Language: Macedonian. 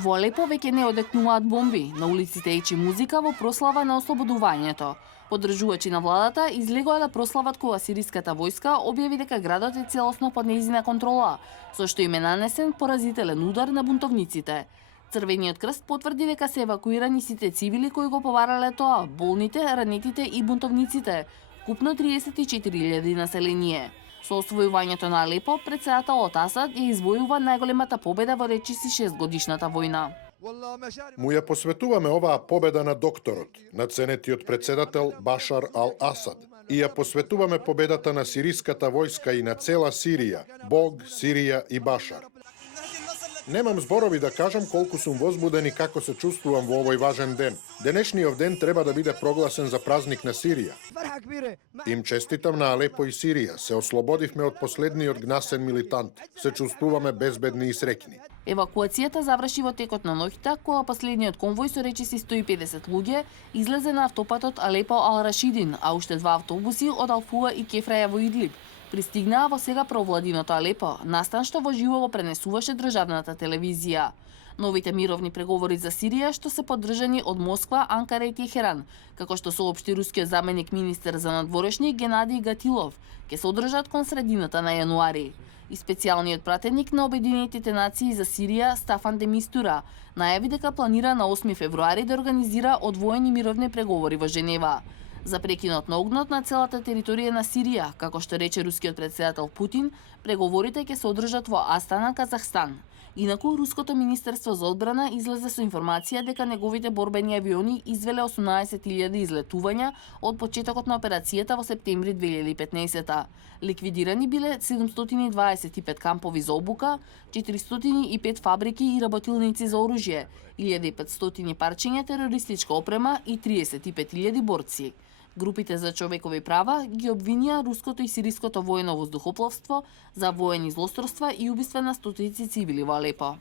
Во Алепо веќе не одекнуваат бомби, на улиците ечи музика во прослава на ослободувањето. Поддржувачи на владата излегоа да прослават кога сириската војска објави дека градот е целосно под нејзина контрола, со што им е нанесен поразителен удар на бунтовниците. Црвениот крст потврди дека се евакуирани сите цивили кои го побарале тоа, болните, ранетите и бунтовниците, купно 34.000 население. Со освојувањето на Алепо, претседателот Асад ја извојува најголемата победа во речиси 6-годишната војна. Му ја посветуваме оваа победа на докторот, на ценетиот претседател Башар ал-Асад, и ја посветуваме победата на сириската војска и на цела Сирија, Бог, Сирија и Башар. Немам зборови да кажам колку сум возбуден и како се чувствувам во овој важен ден. Денешниот ден треба да биде прогласен за празник на Сирија. Им честитам на Алепо и Сирија. Се ослободивме од последниот гнасен милитант. Се чувствуваме безбедни и среќни. Евакуацијата заврши во текот на ноќта, кога последниот конвој со речиси 150 луѓе излезе на автопатот Алепо Ал-Рашидин, а уште два автобуси од Алфуа и Кефраја во Идлиб пристигнаа во сега провладиното Алепо, настан што во живо го пренесуваше државната телевизија. Новите мировни преговори за Сирија што се поддржани од Москва, Анкара и Техеран, како што соопшти рускиот заменик министер за надворешни Генадиј Гатилов, ќе се одржат кон средината на јануари. И специјалниот пратеник на Обединетите нации за Сирија, Стафан де Мистура, најави дека планира на 8 февруари да организира одвоени мировни преговори во Женева. За прекинот на огнот на целата територија на Сирија, како што рече рускиот претседател Путин, преговорите ќе се одржат во Астана, Казахстан. Инаку, Руското министерство за одбрана излезе со информација дека неговите борбени авиони извеле 18.000 излетувања од почетокот на операцијата во септември 2015. Ликвидирани биле 725 кампови за обука, 405 фабрики и работилници за оружје, 1500 парчиња терористичка опрема и 35.000 борци. Групите за човекови права ги обвинија руското и сириското воено воздухопловство за воени злосторства и убиства на стотици цивили во Алепо.